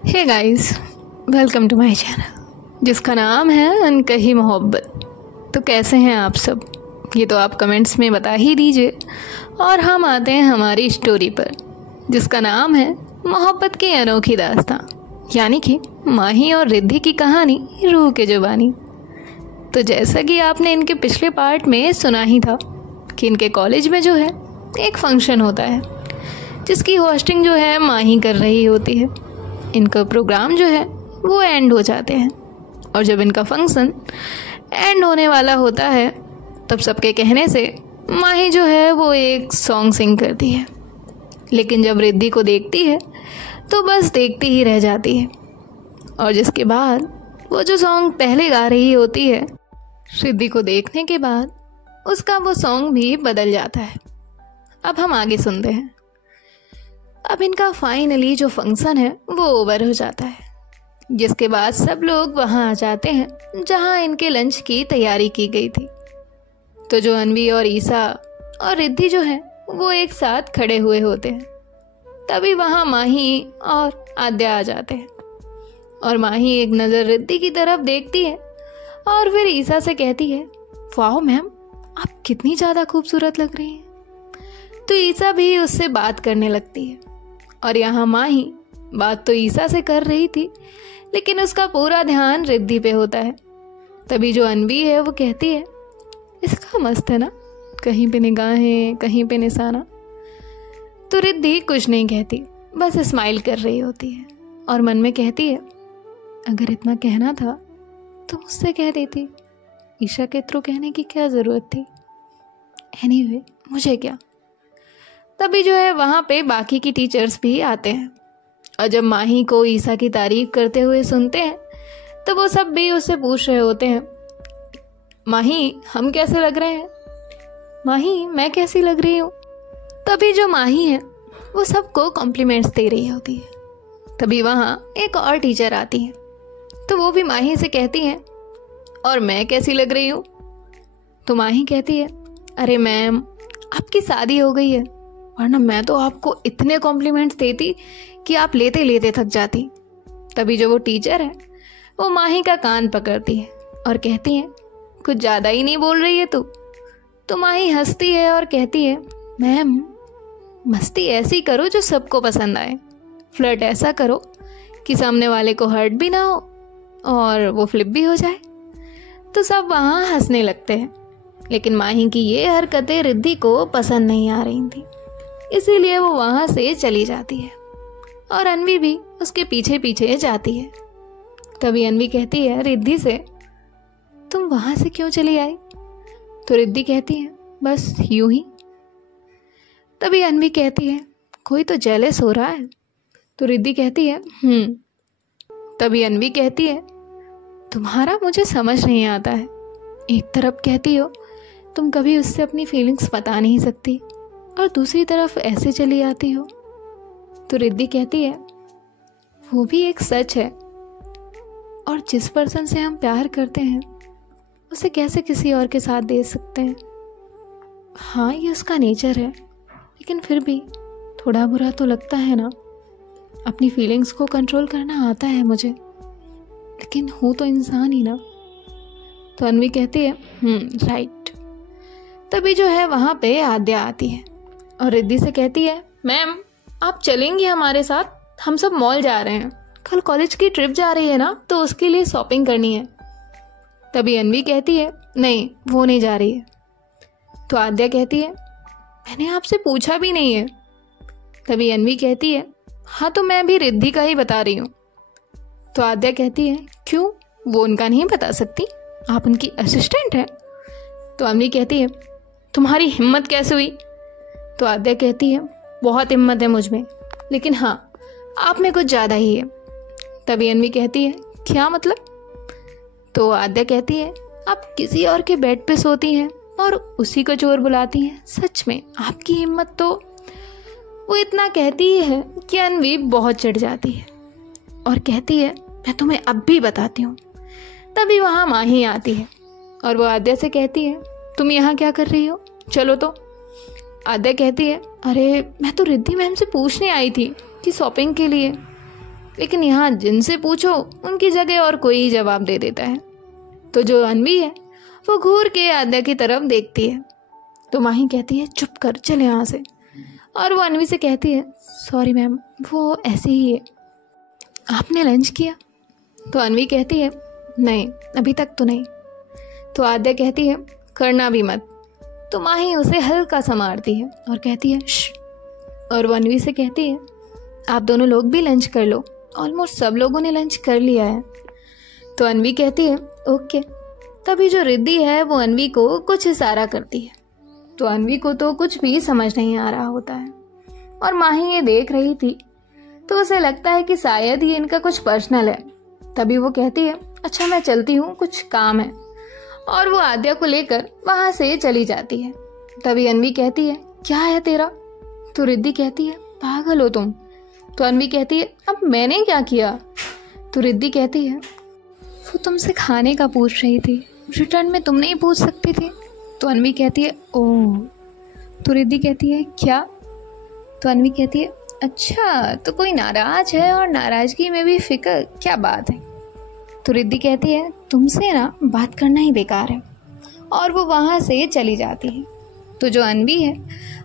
Hey guys, welcome to my channel जिसका नाम है अनकही मोहब्बत। तो कैसे हैं आप सब? ये तो आप कमेंट्स में बता ही दीजिए। और हम आते हैं हमारी स्टोरी पर जिसका नाम है मोहब्बत की अनोखी दास्तां, यानी कि माही और रिद्धि की कहानी रूह के जुबानी। तो जैसा कि आपने इनके पिछले पार्ट में सुना ही था कि इनके कॉलेज में जो है एक फंक्शन होता है जिसकी होस्टिंग जो है माही कर रही होती है। इनका प्रोग्राम जो है वो एंड हो जाते हैं और जब इनका फंक्शन एंड होने वाला होता है तब सबके कहने से माही जो है वो एक सॉन्ग सिंग करती है, लेकिन जब रिद्धि को देखती है तो बस देखती ही रह जाती है। और जिसके बाद वो जो सॉन्ग पहले गा रही होती है, रिद्धि को देखने के बाद उसका वो सॉन्ग भी बदल जाता है। अब हम आगे सुनते हैं। अब इनका फाइनली जो फंक्शन है वो ओवर हो जाता है, जिसके बाद सब लोग वहाँ आ जाते हैं जहाँ इनके लंच की तैयारी की गई थी। तो जो अनवी और ईसा और रिद्धि जो है वो एक साथ खड़े हुए होते हैं। तभी वहाँ माही और आद्या आ जाते हैं और माही एक नज़र रिद्धि की तरफ देखती है और फिर ईसा से कहती है, वाह मैम, आप कितनी ज़्यादा खूबसूरत लग रही हैं। तो ईसा भी उससे बात करने लगती है और यहाँ माही बात तो ईसा से कर रही थी, लेकिन उसका पूरा ध्यान रिद्धि पे होता है। तभी जो अनवी है वो कहती है, इसका मस्त है ना, कहीं पे निगाहें कहीं पे निशाना। तो रिद्धि कुछ नहीं कहती, बस स्माइल कर रही होती है और मन में कहती है, अगर इतना कहना था तो मुझसे कह देती, ईशा के थ्रू कहने की क्या ज़रूरत थी। एनीवे, मुझे क्या। तभी जो है वहाँ पे बाकी की टीचर्स भी आते हैं और जब माही को ईसा की तारीफ करते हुए सुनते हैं तो वो सब भी उससे पूछ रहे होते हैं, माही हम कैसे लग रहे हैं, माही मैं कैसी लग रही हूँ। तभी जो माही है वो सबको कॉम्प्लीमेंट्स दे रही होती है। तभी वहाँ एक और टीचर आती है तो वो भी माही से कहती है, और मैं कैसी लग रही हूँ। तो माही कहती है, अरे मैम आपकी शादी हो गई है, वरना मैं तो आपको इतने कॉम्प्लीमेंट्स देती कि आप लेते लेते थक जाती। तभी जो वो टीचर है वो माही का कान पकड़ती है और कहती है, कुछ ज़्यादा ही नहीं बोल रही है तू। तो माही हंसती है और कहती है, मैम मस्ती ऐसी करो जो सबको पसंद आए, फ्लर्ट ऐसा करो कि सामने वाले को हर्ट भी ना हो और वो फ्लिप भी हो जाए। तो सब वहाँ हंसने लगते हैं, लेकिन माही की ये हरकतें रिद्धि को पसंद नहीं आ रही थी, इसीलिए वो वहाँ से चली जाती है और अनवी भी उसके पीछे पीछे जाती है। तभी अनवी कहती है रिद्धि से, तुम वहाँ से क्यों चली आई। तो रिद्धि कहती है, बस यूं ही। तभी अनवी कहती है, कोई तो जेलस हो रहा है। तो रिद्धि कहती है, तभी अनवी कहती है, तुम्हारा मुझे समझ नहीं आता है। एक तरफ कहती हो तुम कभी उससे अपनी फीलिंग्स बता नहीं सकती और दूसरी तरफ ऐसे चली आती हो। तो रिद्धि कहती है, वो भी एक सच है, और जिस पर्सन से हम प्यार करते हैं उसे कैसे किसी और के साथ दे सकते हैं। हाँ ये उसका नेचर है, लेकिन फिर भी थोड़ा बुरा तो लगता है ना। अपनी फीलिंग्स को कंट्रोल करना आता है मुझे, लेकिन हूँ तो इंसान ही ना। तो अनवी कहती है, राइट। तभी जो है वहाँ पे आद्या आती है और रिद्धि से कहती है, मैम आप चलेंगी हमारे साथ, हम सब मॉल जा रहे हैं, कल कॉलेज की ट्रिप जा रही है ना, तो उसके लिए शॉपिंग करनी है। तभी अनवी कहती है, नहीं वो नहीं जा रही है। तो आद्या कहती है, मैंने आपसे पूछा भी नहीं है। तभी अनवी कहती है, हाँ तो मैं भी रिद्धि का ही बता रही हूँ। तो आद्या कहती है, क्यों, वो उनका नहीं बता सकती, आप उनकी असिस्टेंट हैं। तो अनवी कहती है, तुम्हारी हिम्मत कैसे हुई। तो आद्या कहती है, बहुत हिम्मत है मुझ में, लेकिन हाँ आप में कुछ ज़्यादा ही है। तभी अनवी कहती है, क्या मतलब। तो आद्या कहती है, आप किसी और के बेड पे सोती हैं और उसी को चोर बुलाती हैं, सच में आपकी हिम्मत तो। वो इतना कहती ही है कि अनवी बहुत चिढ़ जाती है और कहती है, मैं तुम्हें अब भी बताती हूँ। तभी वहाँ माही आती है और वो आद्या से कहती है, तुम यहाँ क्या कर रही हो, चलो। तो आद्या कहती है, अरे मैं तो रिद्धि मैम से पूछने आई थी कि शॉपिंग के लिए, लेकिन यहाँ जिनसे पूछो उनकी जगह और कोई जवाब दे देता है। तो जो अनवी है वो घूर के आद्या की तरफ देखती है। तो माही कहती है चुप कर, चल यहाँ से। और वो अनवी से कहती है सॉरी मैम, वो ऐसे ही है। आपने लंच किया? तो अनवी कहती है नहीं, अभी तक तो नहीं। तो आद्या कहती है करना भी मत। तो माही उसे हल्का सा मारती है और कहती है श्श। और वो अनवी से कहती है आप दोनों लोग भी लंच कर लो, ऑलमोस्ट सब लोगों ने लंच कर लिया है। तो अनवी कहती है ओके। तभी जो रिद्धि है वो अनवी को कुछ इशारा करती है। तो अनवी को तो कुछ भी समझ नहीं आ रहा होता है और माही ये देख रही थी, तो उसे लगता है कि शायद ये इनका कुछ पर्सनल है। तभी वो कहती है अच्छा मैं चलती हूँ, कुछ काम है। और वो आद्या को लेकर वहां से चली जाती है। तभी अनवी कहती है क्या है तेरा? तो रिद्धि कहती है पागल हो तुम। तो अनवी कहती है अब मैंने क्या किया? तो रिद्धि कहती है वो तुमसे खाने का पूछ रही थी, रिटर्न में तुम नहीं पूछ सकती थी। तो अनवी कहती है ओह। तो रिद्धि कहती है क्या? तो अनवी कहती है अच्छा तो कोई नाराज है और नाराजगी में भी फिक्र, क्या बात है? तो रिद्धि कहती है तुमसे ना बात करना ही बेकार है। और वो वहाँ से चली जाती है। तो जो अनवी है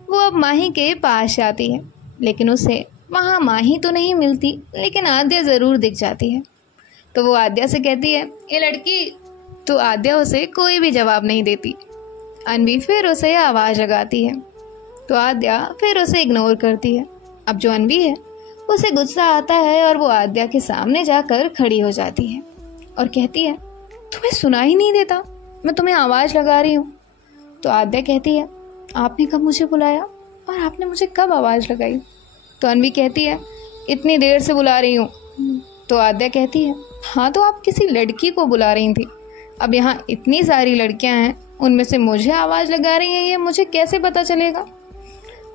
वो अब माही के पास जाती है, लेकिन उसे वहाँ माही तो नहीं मिलती, लेकिन आद्या ज़रूर दिख जाती है। तो वो आद्या से कहती है ये लड़की। तो आद्या उसे कोई भी जवाब नहीं देती। अनवी फिर उसे आवाज़ लगाती है तो आद्या फिर उसे इग्नोर करती है। अब जो अनवी है उसे गुस्सा आता है और वो आद्या के सामने जाकर खड़ी हो जाती है और कहती है तुम्हें सुना ही नहीं देता, मैं तुम्हें आवाज़ लगा रही हूँ। तो आद्या कहती है आपने कब मुझे बुलाया और आपने मुझे कब आवाज़ लगाई? तो अनवी कहती है इतनी देर से बुला रही हूँ। तो आद्या कहती है हाँ तो आप किसी लड़की को बुला रही थी, अब यहाँ इतनी सारी लड़कियाँ हैं, उनमें से मुझे आवाज़ लगा रही हैं, ये मुझे कैसे पता चलेगा?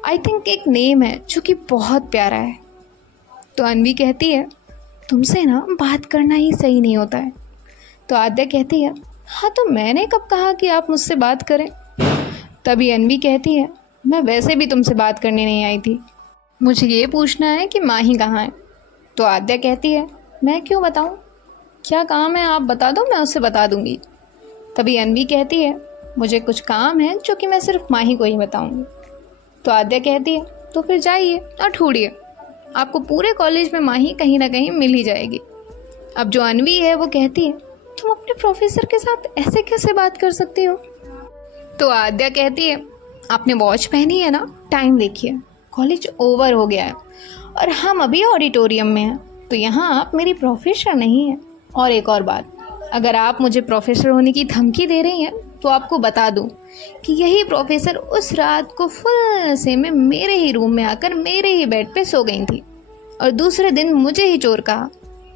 आई थिंक एक नेम है जो कि बहुत प्यारा है। तो अनवी कहती है तुमसे ना बात करना ही सही नहीं होता है। तो आद्या कहती है हाँ तो मैंने कब कहा कि आप मुझसे बात करें? तभी अनवी कहती है मैं वैसे भी तुमसे बात करने नहीं आई थी, मुझे ये पूछना है कि माही कहाँ है। तो आद्या कहती है मैं क्यों बताऊँ, क्या काम है आप बता दो, मैं उससे बता दूंगी। तभी अनवी कहती है मुझे कुछ काम है जो कि मैं सिर्फ माही को ही बताऊंगी। तो आद्या कहती है तो फिर जाइए और ढूंढिए, आपको पूरे कॉलेज में माही कहीं ना कहीं मिल ही जाएगी। अब जो अनवी है वो कहती है तुम अपने प्रोफेसर के साथ ऐसे कैसे बात कर सकती हो? तो आद्या कहती है आपने वॉच पहनी है ना, टाइम देखिए, कॉलेज ओवर हो गया है और हम अभी ऑडिटोरियम में हैं, तो यहाँ आप मेरी प्रोफेसर नहीं हैं। और एक और बात, अगर आप मुझे प्रोफेसर होने की धमकी दे रही हैं तो आपको बता दूं कि यही प्रोफेसर उस रात को फुल नशे में मेरे ही रूम में आकर मेरे ही बेड पे सो गई थी और दूसरे दिन मुझे ही चोर कहा।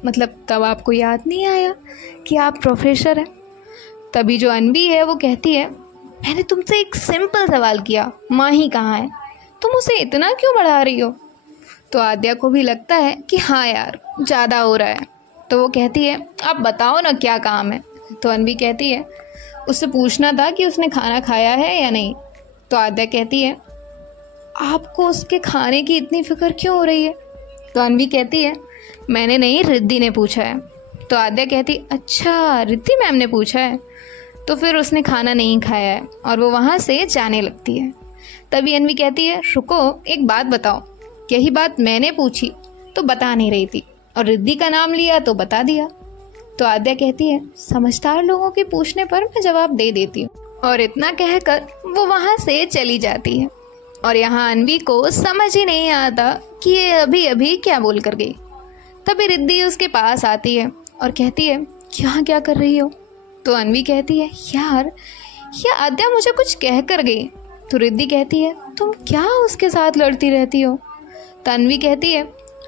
मतलब तब आपको याद नहीं आया कि आप प्रोफेसर हैं? तभी जो अनवी है वो कहती है मैंने तुमसे एक सिंपल सवाल किया, माही कहाँ है, तुम उसे इतना क्यों बढ़ा रही हो? तो आद्या को भी लगता है कि हाँ यार ज़्यादा हो रहा है। तो वो कहती है आप बताओ ना क्या काम है। तो अनवी कहती है उससे पूछना था कि उसने खाना खाया है या नहीं। तो आद्या कहती है आपको उसके खाने की इतनी फिक्र क्यों हो रही है? तो अनवी कहती है मैंने नहीं, रिद्धि ने पूछा है। तो आद्या कहती अच्छा रिद्धि मैम ने पूछा है, तो फिर उसने खाना नहीं खाया है और वो वहाँ से जाने लगती है। तभी अनवी कहती है रुको एक बात बताओ, यही बात मैंने पूछी तो बता नहीं रही थी और रिद्धि का नाम लिया तो बता दिया। तो आद्या कहती है समझदार लोगों के पूछने पर मैं जवाब दे देती हूँ। और इतना कहकर वो वहाँ से चली जाती है और यहाँ अनवी को समझ ही नहीं आता कि ये अभी अभी क्या बोल कर गई। तभी रिद्धि उसके पास आती है और कहती है यहाँ क्या कर रही हो? तो अनवी कहती है यार ये आद्या मुझे कुछ कह कर गई। तो रिद्धि कहती है तुम क्या उसके साथ लड़ती रहती हो? तो अनवी कहती है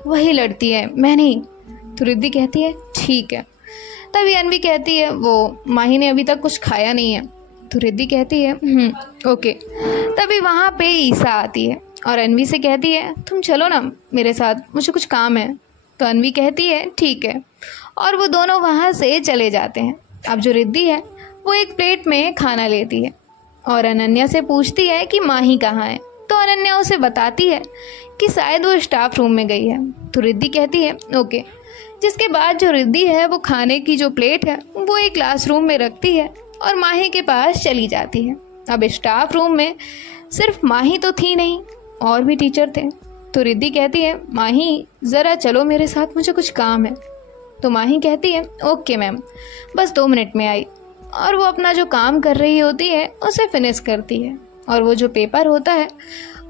वही लड़ती है, मैं नहीं। तो रिद्धि कहती है ठीक है। तभी अनवी कहती है वो माही ने अभी तक कुछ खाया नहीं है। तो रिद्धि कहती है ओके। तभी वहाँ पे ईसा आती है और अनवी से कहती है तुम चलो ना मेरे साथ, मुझे कुछ काम है। तो अनवी कहती है ठीक है और वो दोनों वहाँ से चले जाते हैं। अब जो रिद्धि है वो एक प्लेट में खाना लेती है और अनन्या से पूछती है कि माही कहाँ है। तो अनन्या उसे बताती है कि शायद वो स्टाफ रूम में गई है। तो रिद्धि कहती है ओके। जिसके बाद जो रिद्धि है वो खाने की जो प्लेट है वो एक क्लासरूम में रखती है और माही के पास चली जाती है। अब स्टाफ रूम में सिर्फ माही तो थी नहीं, और भी टीचर थे। तो रिद्धि कहती है, माही ज़रा चलो मेरे साथ, मुझे कुछ काम है। तो माही कहती है, ओके मैम, बस 2 मिनट में आई। और वो अपना जो काम कर रही होती है उसे फिनिश करती है और वो जो पेपर होता है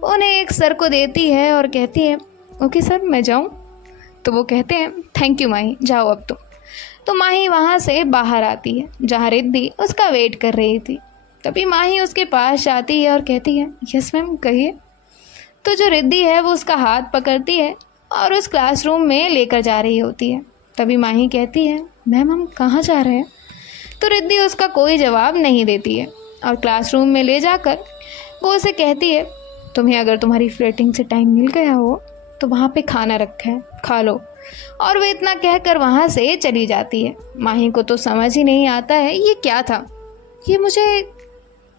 उन्हें एक सर को देती है और कहती है, ओके सर मैं जाऊँ? तो वो कहते हैं, थैंक यू माही, जाओ अब तुम। तो माही वहाँ से बाहर आती है जहाँ रिद्धि उसका वेट कर रही थी। तभी माही उसके पास जाती है और कहती है, यस मैम कहिए। तो जो रिद्धि है वो उसका हाथ पकड़ती है और उस क्लासरूम में लेकर जा रही होती है। तभी माही कहती है, मैम हम कहाँ जा रहे हैं? तो रिद्धि उसका कोई जवाब नहीं देती है और क्लासरूम में ले जाकर वो उसे कहती है, तुम्हें अगर तुम्हारी फ्लर्टिंग से टाइम मिल गया हो तो वहाँ पे खाना रखा है, खा लो। और वो इतना कहकर वहाँ से चली जाती है। माही को तो समझ ही नहीं आता है ये क्या था। ये मुझे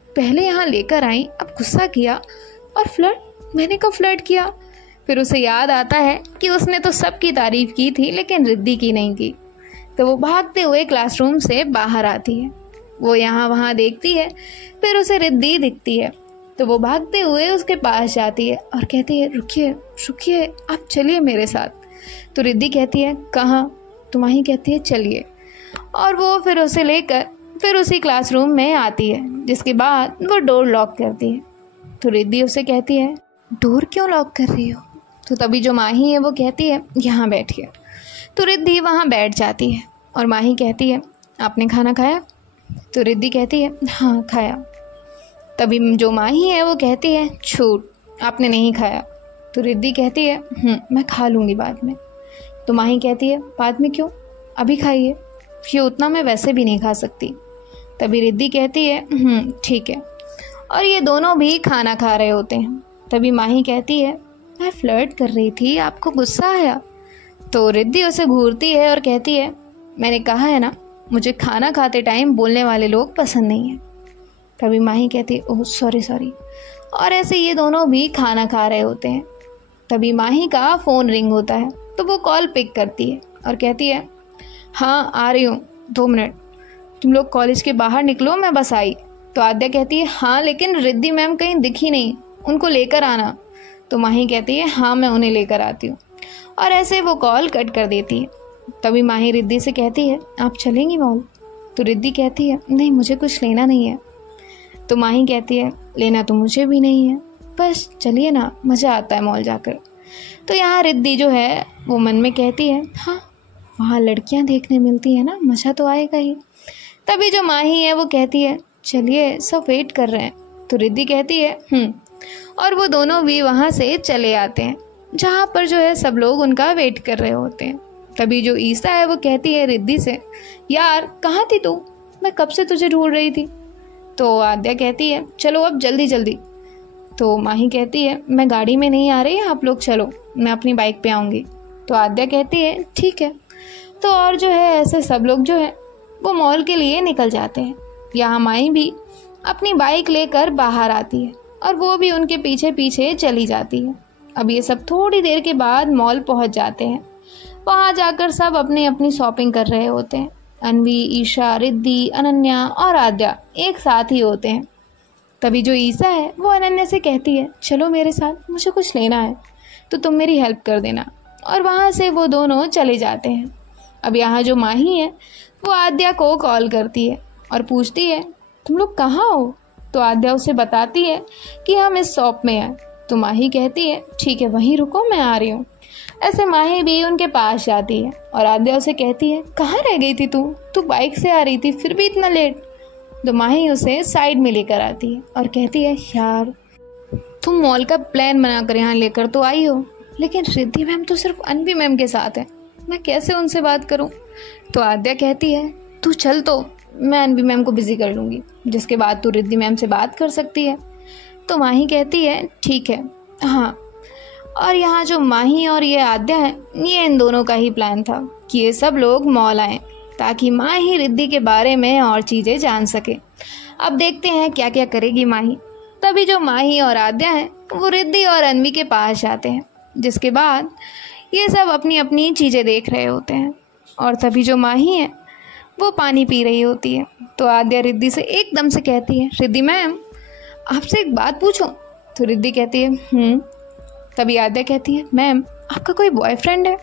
पहले यहाँ लेकर आई, अब गुस्सा किया, और फ्लर्ट मैंने कब फ्लर्ट किया? फिर उसे याद आता है कि उसने तो सबकी तारीफ की थी लेकिन रिद्धि की नहीं की। तो वो भागते हुए क्लासरूम से बाहर आती है। वो यहाँ वहाँ देखती है, फिर उसे रिद्धि दिखती है। तो वो भागते हुए उसके पास जाती है और कहती है, रुकिए रुकिए, आप चलिए मेरे साथ। तो रिद्धि कहती है, कहाँ? तो माही कहती है, चलिए। और वो फिर उसे लेकर फिर उसी क्लासरूम में आती है, जिसके बाद वो डोर लॉक करती है। तो रिद्धि उसे कहती है, डोर क्यों लॉक कर रही हो? तो तभी जो माही है वो कहती है, यहाँ बैठिए। तो रिद्धि वहाँ बैठ जाती है और माही कहती है, आपने खाना खाया? तो रिद्धि कहती है, हाँ खाया। तभी जो माही है वो कहती है, छूट, आपने नहीं खाया। तो रिद्धि कहती है, मैं खा लूँगी बाद में। तो माही कहती है, बाद में क्यों, अभी खाइए, ये उतना मैं वैसे भी नहीं खा सकती। तभी रिद्धि कहती है, ठीक है। और ये दोनों भी खाना खा रहे होते हैं। तभी माही कहती है, मैं फ्लर्ट कर रही थी, आपको गुस्सा आया? तो रिद्धि उसे घूरती है और कहती है, मैंने कहा है ना, मुझे खाना खाते टाइम बोलने वाले लोग पसंद नहीं हैं। तभी माही कहती है, ओह सॉरी। और ऐसे ये दोनों भी खाना खा रहे होते हैं। तभी माही का फ़ोन रिंग होता है तो वो कॉल पिक करती है और कहती है, हाँ आ रही हूँ, 2 मिनट, तुम लोग कॉलेज के बाहर निकलो, मैं बस आई। तो आद्या कहती है, हाँ लेकिन रिद्धि मैम कहीं दिखी नहीं, उनको लेकर आना। तो माही कहती है, हाँ मैं उन्हें लेकर आती हूँ। और ऐसे वो कॉल कट कर देती है। तभी माही रिद्धि से कहती है, आप चलेंगी मॉल? तो रिद्धि कहती है, नहीं मुझे कुछ लेना नहीं है। तो माही कहती है, लेना तो मुझे भी नहीं है, बस चलिए ना, मज़ा आता है मॉल जाकर। तो यहाँ रिद्धि जो है वो मन में कहती है, हाँ वहाँ लड़कियाँ देखने मिलती है ना, मज़ा तो आएगा ही। तभी जो माही है वो कहती है, चलिए सब वेट कर रहे हैं। तो रिद्धि कहती है और वो दोनों भी वहाँ से चले आते हैं जहाँ पर जो है सब लोग उनका वेट कर रहे होते हैं। तभी जो ईसा है वो कहती है रिद्धि से, यार कहाँ थी तू, मैं कब से तुझे ढूंढ रही थी। तो आद्या कहती है, चलो अब जल्दी जल्दी। तो माही कहती है, मैं गाड़ी में नहीं आ रही, आप लोग चलो, मैं अपनी बाइक पे आऊँगी। तो आद्या कहती है, ठीक है। तो और जो है ऐसे सब लोग जो है वो मॉल के लिए निकल जाते हैं। यहाँ माही भी अपनी बाइक लेकर बाहर आती है और वो भी उनके पीछे पीछे चली जाती है। अब ये सब थोड़ी देर के बाद मॉल पहुँच जाते हैं। वहाँ जाकर सब अपनी अपनी शॉपिंग कर रहे होते हैं। अन्वी, ईशा, रिद्धि, अनन्या और आद्या एक साथ ही होते हैं। तभी जो ईसा है वो अनन्या से कहती है, चलो मेरे साथ, मुझे कुछ लेना है तो तुम मेरी हेल्प कर देना। और वहाँ से वो दोनों चले जाते हैं। अब यहाँ जो माही है वो आद्या को कॉल करती है और पूछती है, तुम लोग कहाँ हो? तो आद्या उसे बताती है कि हम इस शॉप में हैं। तो माही कहती है, ठीक है वहीं रुको, मैं आ रही हूँ। ऐसे माही भी उनके पास जाती है और आद्या उसे कहती है, कहाँ रह गई थी तू बाइक से आ रही थी, फिर भी इतना लेट। तो माही उसे साइड में लेकर आती है और कहती है, यार तुम मॉल का प्लान बनाकर यहाँ लेकर तो आई हो, लेकिन रिद्धि मैम तो सिर्फ अन्वी मैम के साथ है, मैं कैसे उनसे बात करूँ? तो आद्या कहती है, तू चल, तो मैं अन्वी मैम को बिजी कर लूँगी, जिसके बाद तू रिद्धि मैम से बात कर सकती है। तो माही कहती है, ठीक है, हाँ। और यहाँ जो माही और ये आद्या है, ये इन दोनों का ही प्लान था कि ये सब लोग मॉल आएँ ताकि माही रिद्धि के बारे में और चीज़ें जान सके। अब देखते हैं क्या क्या करेगी माही। तभी जो माही और आद्या हैं वो रिद्धि और अन्वी के पास जाते हैं, जिसके बाद ये सब अपनी अपनी चीज़ें देख रहे होते हैं। और तभी जो माही है वो पानी पी रही होती है। तो आद्या रिद्धि से एकदम से कहती है, रिद्धि मैम आपसे एक बात पूछूं? तो रिद्धि कहती है तभी आद्या कहती है, मैम आपका कोई बॉयफ्रेंड है?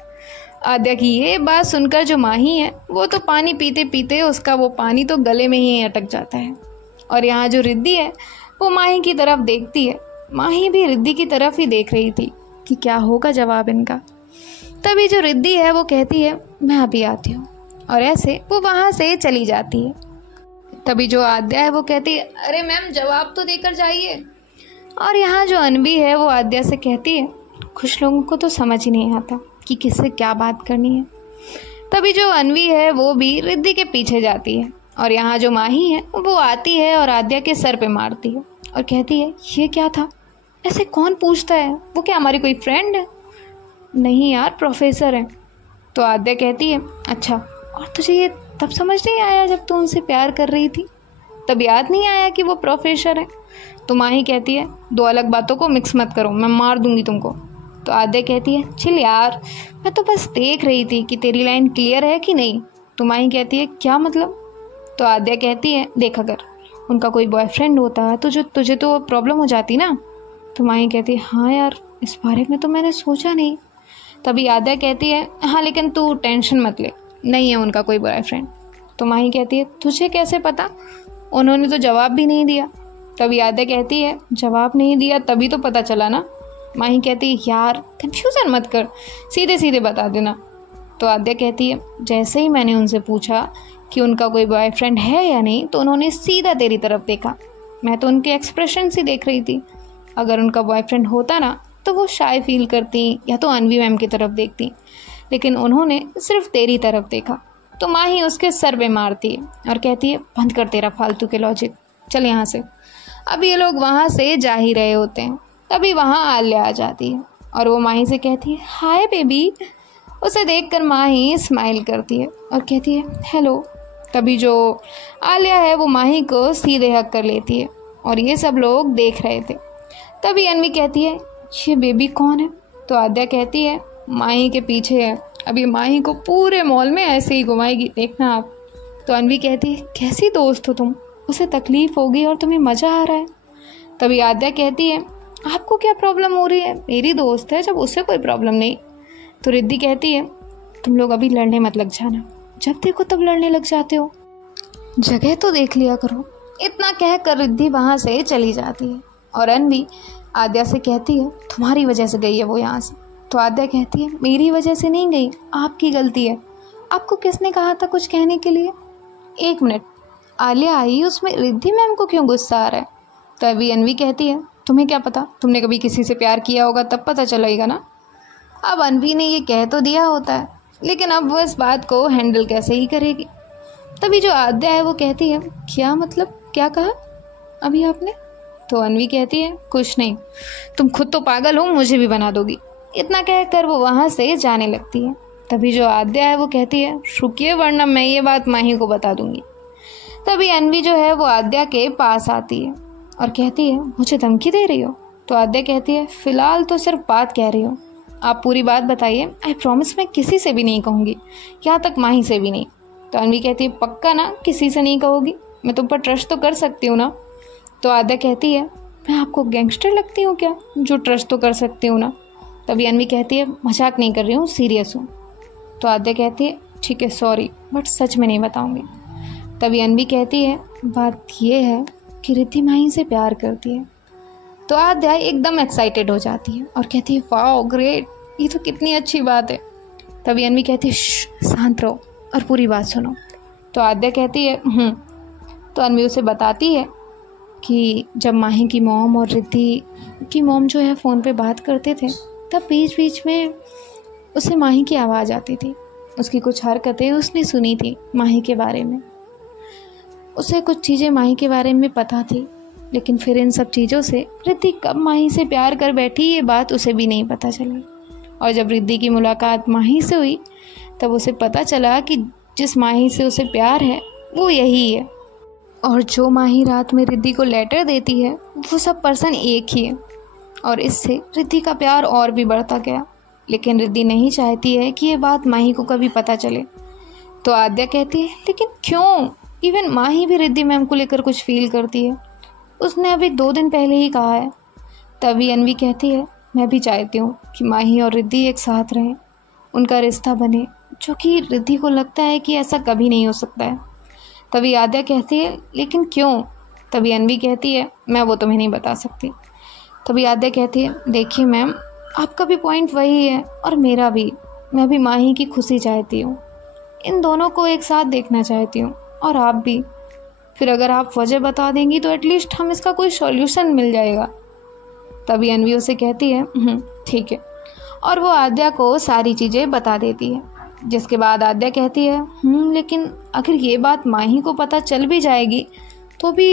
आद्या की ये बात सुनकर जो माही है वो तो पानी पीते पीते उसका वो पानी तो गले में ही अटक जाता है। और यहाँ जो रिद्धि है वो माही की तरफ देखती है। माही भी रिद्धि की तरफ ही देख रही थी कि क्या होगा जवाब इनका। तभी जो रिद्धि है वो कहती है, मैं अभी आती हूँ, और ऐसे वो वहाँ से चली जाती है। तभी जो आद्या है वो कहती है, अरे मैम जवाब तो देकर जाइए। और यहाँ जो अनवी है वो आद्या से कहती है, कुछ लोगों को तो समझ ही नहीं आता कि किससे क्या बात करनी है। तभी जो अनवी है वो भी रिद्धि के पीछे जाती है। और यहाँ जो माही है वो आती है और आद्या के सर पे मारती है और कहती है, ये क्या था? ऐसे कौन पूछता है? वो क्या हमारी कोई फ्रेंड है? नहीं यार, प्रोफेसर है। तो आद्या कहती है, अच्छा, और तुझे ये तब समझ नहीं आया जब तू उनसे प्यार कर रही थी? तब याद नहीं आया कि वो प्रोफेसर है? तो माही कहती है, दो अलग बातों को मिक्स मत करो, मैं मार दूंगी तुमको। तो आद्या कहती है, चिल यार, मैं तो बस देख रही थी कि तेरी लाइन क्लियर है कि नहीं। तो माही कहती है, क्या मतलब? तो आद्या कहती है, देख अगर उनका कोई बॉयफ्रेंड होता तो जो तुझे तो प्रॉब्लम हो जाती ना। तो माही कहती है, हाँ यार, इस बारे में तो मैंने सोचा नहीं। तभी आद्या कहती है, हाँ लेकिन तू टेंशन मत ले, नहीं है उनका कोई बॉयफ्रेंड। तो माही कहती है, तुझे कैसे पता? उन्होंने तो जवाब भी नहीं दिया। तभी आद्या कहती है, जवाब नहीं दिया तभी तो पता चला ना। माही कहती है, यार कंफ्यूजन मत कर, सीधे सीधे बता देना। तो आद्या कहती है, जैसे ही मैंने उनसे पूछा कि उनका कोई बॉयफ्रेंड है या नहीं तो उन्होंने सीधा तेरी तरफ देखा। मैं तो उनके एक्सप्रेशन से देख रही थी। अगर उनका बॉयफ्रेंड होता ना तो वो शाय फील करती या तो अनवी मैम की तरफ देखती, लेकिन उन्होंने सिर्फ तेरी तरफ देखा। तो माही उसके सर पे मारती है और कहती है, बंद कर तेरा फालतू के लॉजिक, चल यहाँ से। अब ये लोग वहाँ से जा ही रहे होते हैं। तभी वहाँ आल्या आ जाती है और वो माही से कहती है, हाय बेबी। उसे देखकर माही स्माइल करती है और कहती है, हेलो। तभी जो आल्या है वो माही को सीधे हक कर लेती है और ये सब लोग देख रहे थे। तभी अनवी कहती है, ये बेबी कौन है? तो आद्या कहती है, माही के पीछे है, अभी माही को पूरे मॉल में ऐसे ही घुमाएगी, देखना आप। तो अनवी कहती है, कैसी दोस्त हो तुम? उसे तकलीफ होगी और तुम्हें मज़ा आ रहा है। तभी आद्या कहती है, आपको क्या प्रॉब्लम हो रही है? मेरी दोस्त है, जब उसे कोई प्रॉब्लम नहीं। तो रिद्धि कहती है, तुम लोग अभी लड़ने मत लग जाना, जब देखो तब लड़ने लग जाते हो, जगह तो देख लिया करो। इतना कहकर रिद्धि वहाँ से चली जाती है और अनवी आद्या से कहती है, तुम्हारी वजह से गई है वो यहाँ से। तो आद्या कहती है, मेरी वजह से नहीं गई, आपकी गलती है। आपको किसने कहा था कुछ कहने के लिए? एक मिनट, आल्या आई, उसमें रिद्धि मैम को क्यों गुस्सा आ रहा है? तभी अनवी कहती है, तुम्हें क्या पता, तुमने कभी किसी से प्यार किया होगा तब पता चलेगा ना। अब अनवी ने ये कह तो दिया होता है, लेकिन अब वो इस बात को हैंडल कैसे ही करेगी। तभी जो आद्या है वो कहती है, क्या मतलब, क्या कहा अभी आपने? तो अनवी कहती है, कुछ नहीं, तुम खुद तो पागल हो, मुझे भी बना दोगी। इतना कहकर वो वहाँ से जाने लगती है। तभी जो आद्या है वो कहती है, रुकिए वरना मैं ये बात माही को बता दूंगी। तभी अनवी जो है वो आद्या के पास आती है और कहती है, मुझे धमकी दे रही हो? तो आद्या कहती है, फिलहाल तो सिर्फ बात कह रही हो, आप पूरी बात बताइए। आई प्रॉमिस मैं किसी से भी नहीं कहूँगी, यहाँ तक माही से भी नहीं। तो अनवी कहती है, पक्का ना किसी से नहीं कहोगी? मैं तुम पर ट्रस्ट तो कर सकती हूँ ना। तो आद्या कहती है, मैं आपको गैंगस्टर लगती हूँ क्या, जो ट्रस्ट तो कर सकती हूँ ना। तभी अनवी कहती है, मजाक नहीं कर रही हूँ, सीरियस हूँ। तो आद्या कहती है, ठीक है सॉरी, बट सच में नहीं बताऊँगी। तभी अनवी कहती है, बात ये है कि रिद्धि माही से प्यार करती है। तो आद्या एकदम एक्साइटेड हो जाती है और कहती है, वाओ ग्रेट, ये तो कितनी अच्छी बात है। तभी अनवी कहती है, शांत रहो और पूरी बात सुनो। तो आद्या कहती है, तो अनवी उसे बताती है कि जब माही की मॉम और रिद्धि की मॉम जो है फ़ोन पे बात करते थे, तब बीच बीच में उसे माही की आवाज़ आती थी। उसकी कुछ हरकतें उसने सुनी थी माही के बारे में। उसे कुछ चीज़ें माही के बारे में पता थी, लेकिन फिर इन सब चीज़ों से रिद्धि कब माही से प्यार कर बैठी ये बात उसे भी नहीं पता चली। और जब रिद्धि की मुलाकात माही से हुई तब उसे पता चला कि जिस माही से उसे प्यार है वो यही है, और जो माही रात में रिद्धि को लेटर देती है वो सब पर्सन एक ही है। और इससे रिद्धि का प्यार और भी बढ़ता गया। लेकिन रिद्धि नहीं चाहती है कि ये बात माही को कभी पता चले। तो आद्या कहती है लेकिन क्यों? इवन माही भी रिद्धि मैम को लेकर कुछ फील करती है, उसने अभी 2 दिन पहले ही कहा है। तभी अन्वी कहती है मैं भी चाहती हूँ कि माही और रिद्धि एक साथ रहें, उनका रिश्ता बने, जो कि रिद्धि को लगता है कि ऐसा कभी नहीं हो सकता है। तभी आद्या कहती है लेकिन क्यों? तभी अन्वी कहती है मैं वो तुम्हें नहीं बता सकती। तभी आद्या कहती है देखिए मैम, आपका भी पॉइंट वही है और मेरा भी, मैं भी माही की खुशी चाहती हूँ, इन दोनों को एक साथ देखना चाहती हूँ, और आप भी। फिर अगर आप वजह बता देंगी तो एटलीस्ट हम इसका कोई सॉल्यूशन मिल जाएगा। तभी अन्वी उसे कहती है ठीक है, और वो आद्या को सारी चीज़ें बता देती है। जिसके बाद आद्या कहती है लेकिन अगर ये बात माही को पता चल भी जाएगी तो भी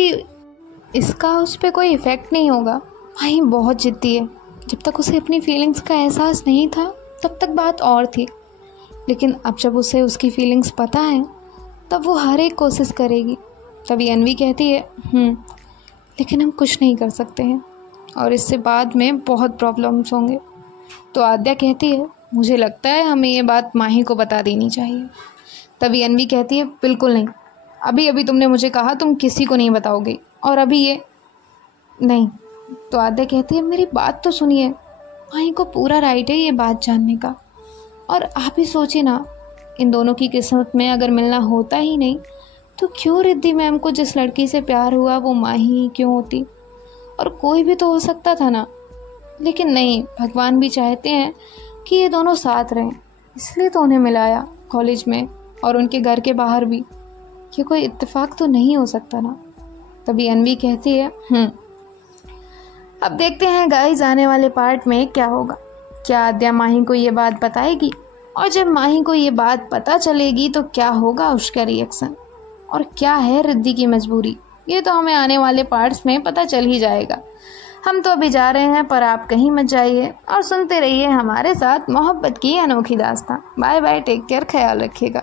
इसका उस पर कोई इफ़ेक्ट नहीं होगा। माही बहुत जिद्दी है, जब तक उसे अपनी फीलिंग्स का एहसास नहीं था तब तक बात और थी, लेकिन अब जब उसे उसकी फीलिंग्स पता है तब वो हर एक कोशिश करेगी। तभी अन्वी कहती है लेकिन हम कुछ नहीं कर सकते हैं और इससे बाद में बहुत प्रॉब्लम्स होंगे। तो आद्या कहती है मुझे लगता है हमें ये बात माही को बता देनी चाहिए। तभी अन्वी कहती है बिल्कुल नहीं, अभी अभी तुमने मुझे कहा तुम किसी को नहीं बताओगे, और अभी ये नहीं। तो आद्या कहती है मेरी बात तो सुनिए, माही को पूरा राइट है ये बात जानने का, और आप ही सोचिए ना, इन दोनों की किस्मत में अगर मिलना होता ही नहीं तो क्यों रिद्धि मैम को जिस लड़की से प्यार हुआ वो माही क्यों होती, और कोई भी तो हो सकता था ना। लेकिन नहीं, भगवान भी चाहते हैं कि ये दोनों साथ रहें, इसलिए तो उन्हें मिलाया कॉलेज में और उनके घर के बाहर भी। ये कोई इत्तेफाक तो नहीं हो सकता ना। तभी अन्वी कहती है अब देखते हैं गाइस आने वाले पार्ट में क्या होगा। क्या आद्या माही को ये बात बताएगी, और जब माही को ये बात पता चलेगी तो क्या होगा उसका रिएक्शन, और क्या है रिद्धि की मजबूरी, ये तो हमें आने वाले पार्ट्स में पता चल ही जाएगा। हम तो अभी जा रहे हैं, पर आप कहीं मत जाइए और सुनते रहिए हमारे साथ मोहब्बत की अनोखी दास्तां। बाय बाय, टेक केयर, ख्याल रखिएगा।